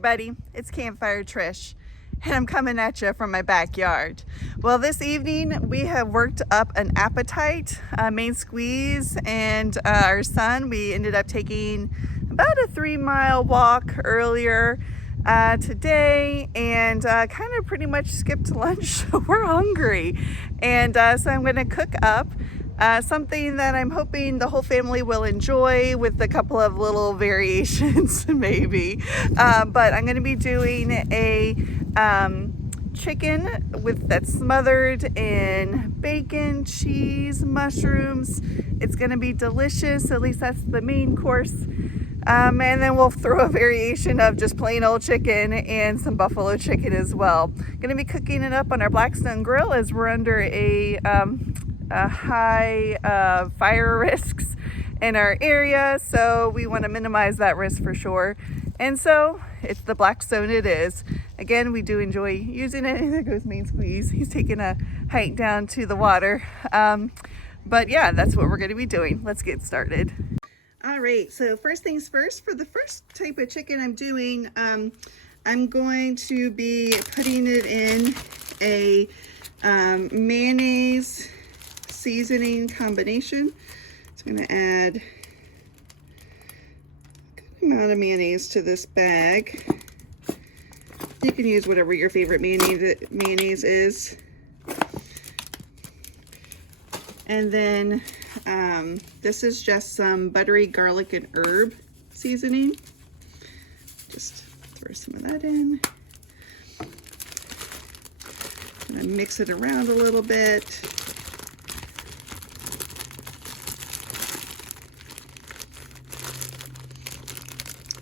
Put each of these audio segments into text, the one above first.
everybody, it's Campfire Trish, and I'm coming at you from my backyard. Well, this evening we have worked up an appetite, main squeeze, and our son, we ended up taking about a 3-mile walk earlier today, and kind of pretty much skipped lunch, so we're hungry. And so I'm gonna cook up something that I'm hoping the whole family will enjoy, with a couple of little variations maybe. But I'm going to be doing a chicken that's smothered in bacon, cheese, mushrooms. It's going to be delicious. At least that's the main course. And then we'll throw a variation of just plain old chicken and some buffalo chicken as well. Going to be cooking it up on our Blackstone grill, as we're under a high fire risks in our area, so we want to minimize that risk for sure. And so it's the Blackstone it is. Again, we do enjoy using it. There goes main squeeze. He's taking a hike down to the water. But yeah, that's what we're going to be doing. Let's get started. All right, so first things first, for the first type of chicken I'm doing, I'm going to be putting it in a mayonnaise seasoning combination. So I'm going to add a good amount of mayonnaise to this bag. You can use whatever your favorite mayonnaise is. And then this is just some buttery garlic and herb seasoning. Just throw some of that in. And I mix it around a little bit.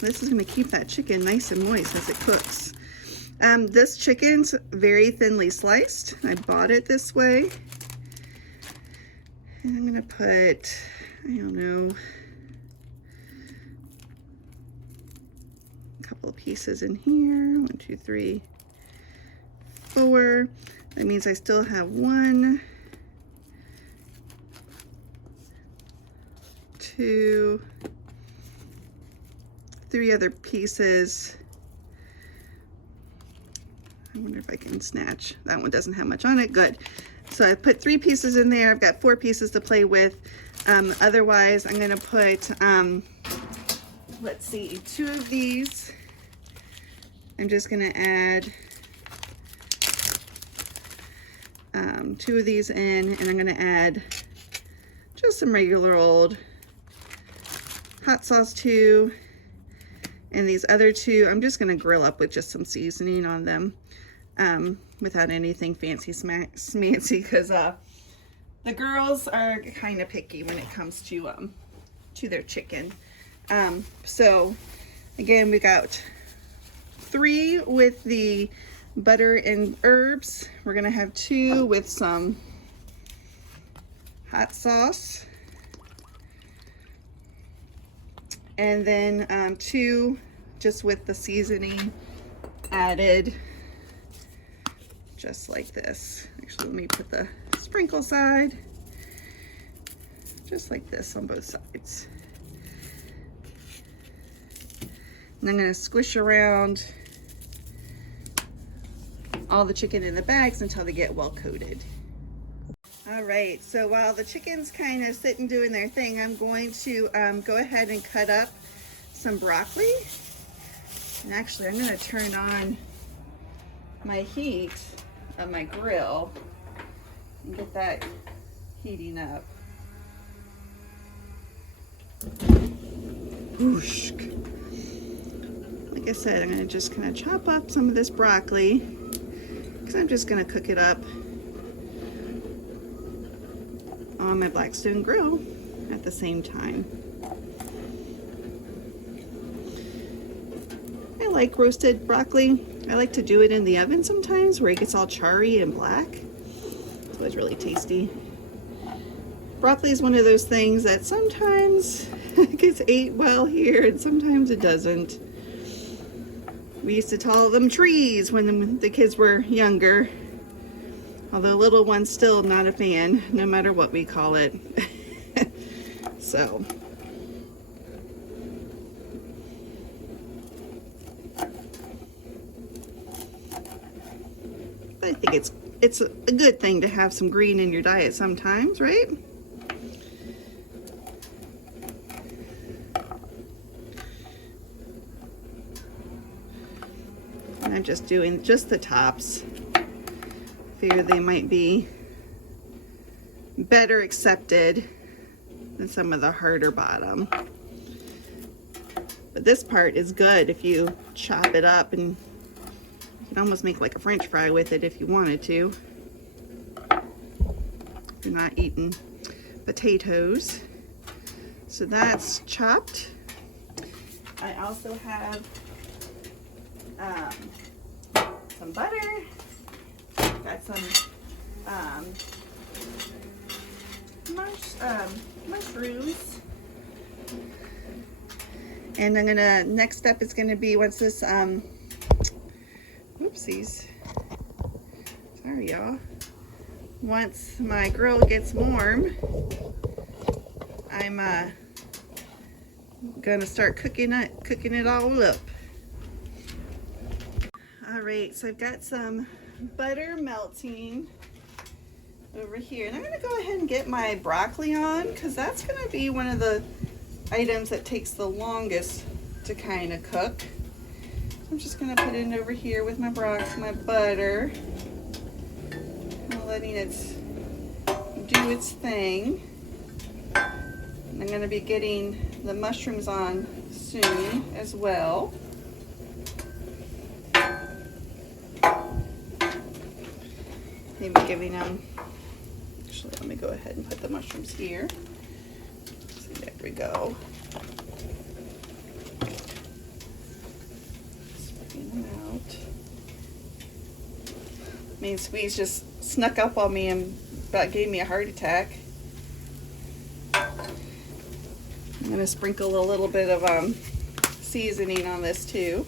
This is going to keep that chicken nice and moist as it cooks. This chicken's very thinly sliced. I bought it this way. And I'm going to put, I don't know, a couple of pieces in here. 1, 2, 3, 4. That means I still have 1, 2, 3 other pieces. I wonder if I can snatch. That one doesn't have much on it. Good. So I put 3 pieces in there. I've got 4 pieces to play with. Otherwise, I'm going to put, let's see, 2 of these. I'm just going to add 2 of these in, and I'm going to add just some regular old hot sauce 2. And these other 2, I'm just going to grill up with just some seasoning on them, without anything fancy smancy, because the girls are kind of picky when it comes to their chicken. So again, we got 3 with the butter and herbs. We're going to have 2 with some hot sauce. And then 2 just with the seasoning added, just like this. Actually, let me put the sprinkle side, just like this on both sides. And I'm going to squish around all the chicken in the bags until they get well coated. All right, so while the chicken's kind of sitting doing their thing, I'm going to go ahead and cut up some broccoli. And actually, I'm going to turn on my heat of my grill and get that heating up. Whoosh. Like I said, I'm going to just kind of chop up some of this broccoli, because I'm just going to cook it up on my Blackstone grill at the same time. I like roasted broccoli. I like to do it in the oven sometimes, where it gets all charry and black. It's always really tasty. Broccoli is one of those things that sometimes gets ate well here and sometimes it doesn't. We used to call them trees when the kids were younger. Although little one's still not a fan, no matter what we call it. So think it's a good thing to have some green in your diet sometimes, right? And I'm just doing just the tops. Figure they might be better accepted than some of the harder bottom. But this part is good if you chop it up, and you can almost make like a French fry with it if you wanted to. If you're not eating potatoes. So that's chopped. I also have some butter. Got some mushrooms. And I'm gonna, next step is gonna be, once this, whoopsies, sorry y'all. Once my grill gets warm, I'm gonna start cooking it all up. All right, so I've got some butter melting over here, and I'm gonna go ahead and get my broccoli on, because that's gonna be one of the items that takes the longest to kind of cook. So I'm just gonna put it in over here with my butter, and letting it do its thing. And I'm gonna be getting the mushrooms on soon as well. Maybe giving them, actually let me go ahead and put the mushrooms here. See, there we go. Spreading them out. Main Squeeze just snuck up on me and about gave me a heart attack. I'm gonna sprinkle a little bit of seasoning on this too.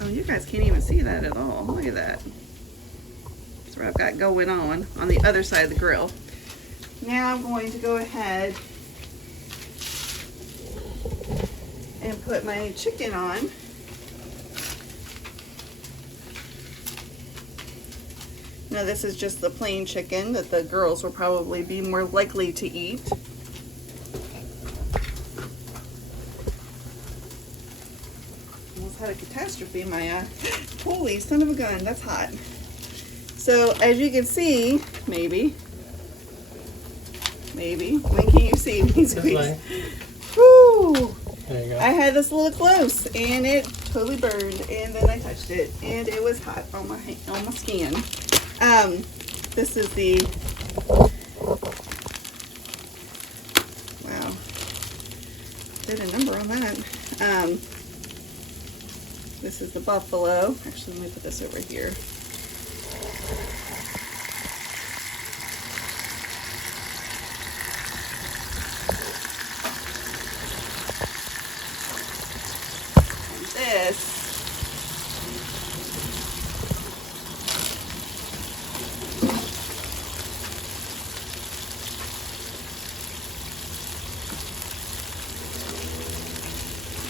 Oh, you guys can't even see that at all. Look at that. That's what I've got going on the other side of the grill. Now I'm going to go ahead and put my chicken on. Now this is just the plain chicken that the girls will probably be more likely to eat. Almost had a catastrophe, my holy son of a gun, that's hot. So as you can see, maybe, when can you see me squeeze? Woo! There you go. I had this a little close and it totally burned, and then I touched it and it was hot on my skin. This is the, wow, did a number on that. This is the buffalo. Actually, let me put this over here. And this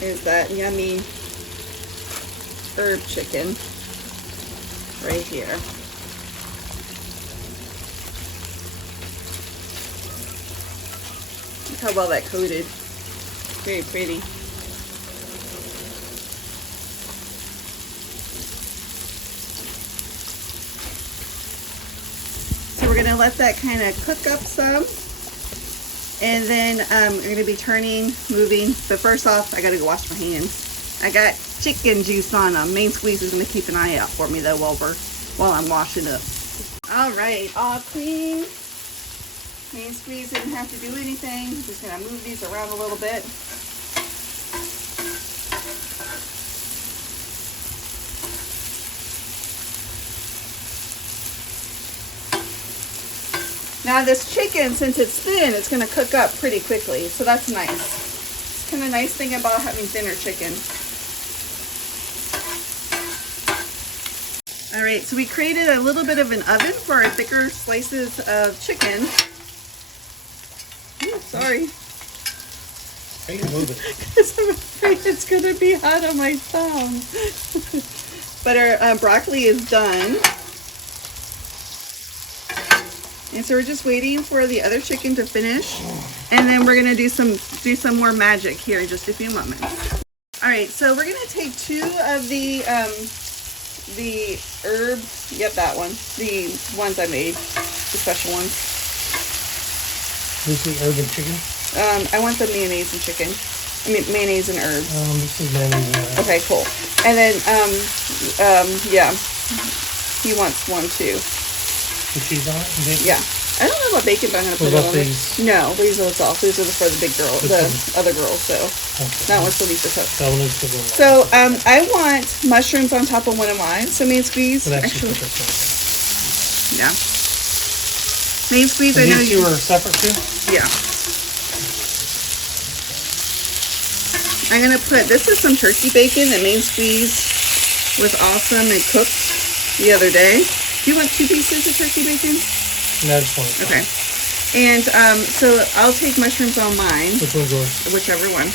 is that yummy herb chicken right here. Look how well that coated. Very pretty. So we're gonna let that kind of cook up some. And then I'm going to be moving, but first off, I got to go wash my hands. I got chicken juice on them. Main Squeeze is going to keep an eye out for me though while I'm washing up. All right, all clean. Main Squeeze didn't have to do anything. I'm just going to move these around a little bit. Now this chicken, since it's thin, it's going to cook up pretty quickly, so that's nice. It's kind of a nice thing about having thinner chicken. All right, so we created a little bit of an oven for our thicker slices of chicken. Ooh, sorry. How you move it? Because I'm afraid it's going to be hot on my thumb. But our broccoli is done. And so we're just waiting for the other chicken to finish. And then we're going to do some more magic here in just a few moments. All right, so we're going to take 2 of the herb, yep, that one. The ones I made, the special ones. This is herb and chicken? I want the mayonnaise and chicken. I mean, mayonnaise and herbs. This is mayonnaise and herbs. Okay, cool. And then, yeah, he wants one too. The cheese on it? Bacon? Yeah. I don't know about bacon, but I'm going to put it on these? there. No, these are the sauce. These are for the big girl, the other girls, so Okay. that one's for Lisa Cook. That one is for the So, I want mushrooms on top of one of mine. So, main squeeze. But Actually, put this yeah. Main squeeze, one. I know These 2 are separate too? Yeah. I'm going to put, this is some turkey bacon that Main Squeeze was awesome and cooked the other day. Do you want 2 pieces of turkey bacon? No, just one. Okay. And so I'll take mushrooms on mine. Which one's yours? Whichever one.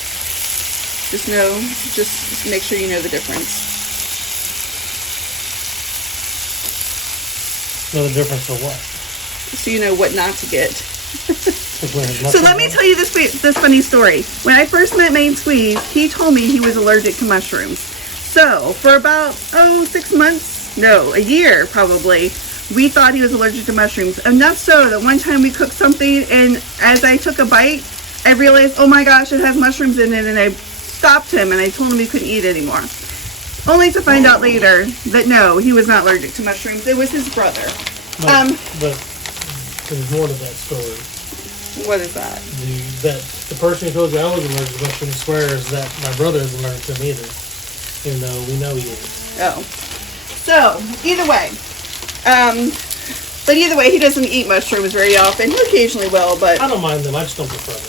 Just make sure you know the difference. Know the difference of what? So you know what not to get. So let me tell you this funny story. When I first met Main Squeeze, he told me he was allergic to mushrooms. So for about, 6 months, no, a year probably, we thought he was allergic to mushrooms. Enough so that one time we cooked something, and as I took a bite, I realized, oh my gosh, it has mushrooms in it, and I stopped him and I told him he couldn't eat anymore. Only to find out later that no, he was not allergic to mushrooms. It was his brother. But there's more to that story. What is that? The person who told you I was allergic to mushrooms swears that my brother isn't allergic to them either. Even though we know he is. Oh. So, either way. But either way, he doesn't eat mushrooms very often. He occasionally will, but... I don't mind them. I just don't prefer them.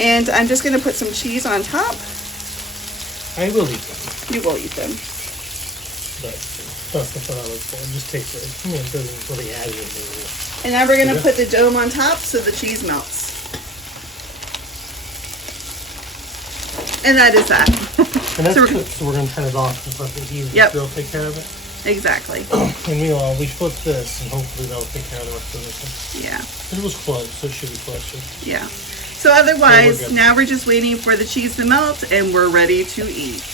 And I'm just going to put some cheese on top. I will eat them. You will eat them. But that's the fun I look for. It just takes it. It doesn't really add anything. And now we're going to put the dome on top so the cheese melts. And that is that. And that's cooked, so we're going to turn it off and let the heat grill take care of it. Exactly. And meanwhile, we flip this, and hopefully that'll take care of the rest of this one. Yeah. It was close, so it should be close. Yeah. So otherwise, now we're just waiting for the cheese to melt, and we're ready to eat.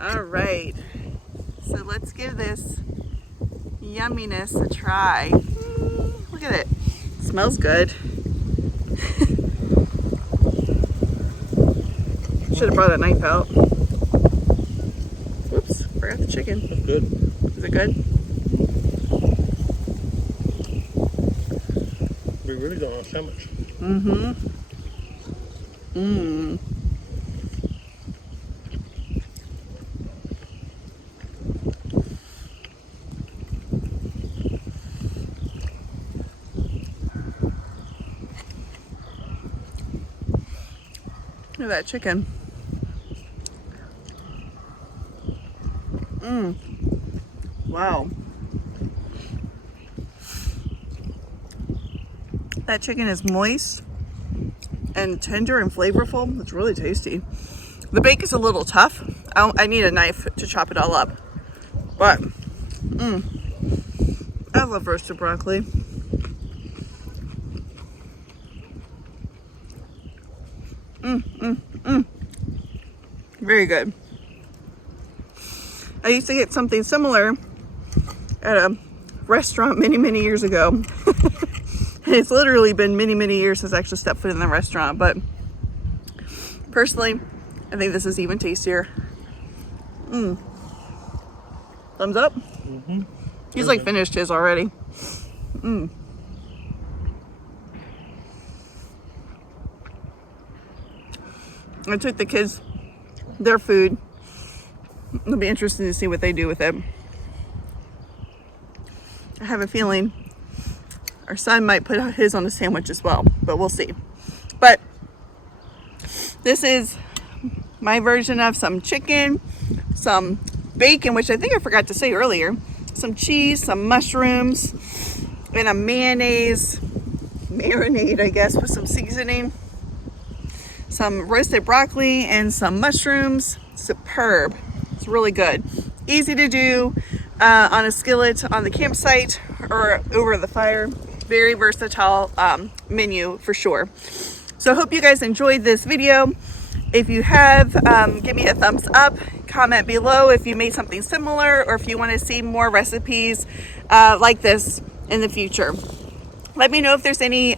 All right. So let's give this yumminess a try. Look at it. Smells good. Should have brought a knife out. Oops, forgot the chicken. That's good. Is it good? We really don't have sandwich. Mm-hmm. Mmm. Look at that chicken. Mmm. Wow. That chicken is moist and tender and flavorful. It's really tasty. The bake is a little tough. I need a knife to chop it all up. But, I love roasted broccoli. Very good. I used to get something similar at a restaurant many years ago. It's literally been many years since I actually stepped foot in the restaurant, but personally, I think this is even tastier. Thumbs up? Mm-hmm. He's like finished his already. I took the kids their food. It'll be interesting to see what they do with it. I have a feeling our son might put his on a sandwich as well, but we'll see. But this is my version of some chicken, some bacon, which I think I forgot to say earlier, some cheese, some mushrooms, and a mayonnaise marinade, I guess, with some seasoning. some roasted broccoli and some mushrooms. Superb. It's really good. Easy to do on a skillet on the campsite or over the fire. Very versatile menu for sure. So I hope you guys enjoyed this video. If you have, give me a thumbs up, comment below if you made something similar or if you want to see more recipes like this in the future. Let me know if there's any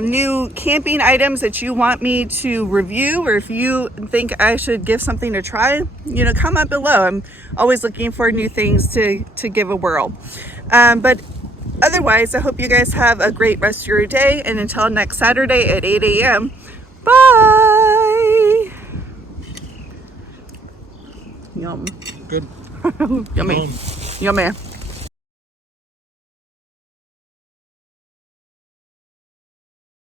new camping items that you want me to review, or if you think I should give something a try, you know, comment below. I'm always looking for new things to give a whirl. But otherwise, I hope you guys have a great rest of your day, and until next Saturday at 8 a.m. Bye. Yum. Good. Yummy. Yummy.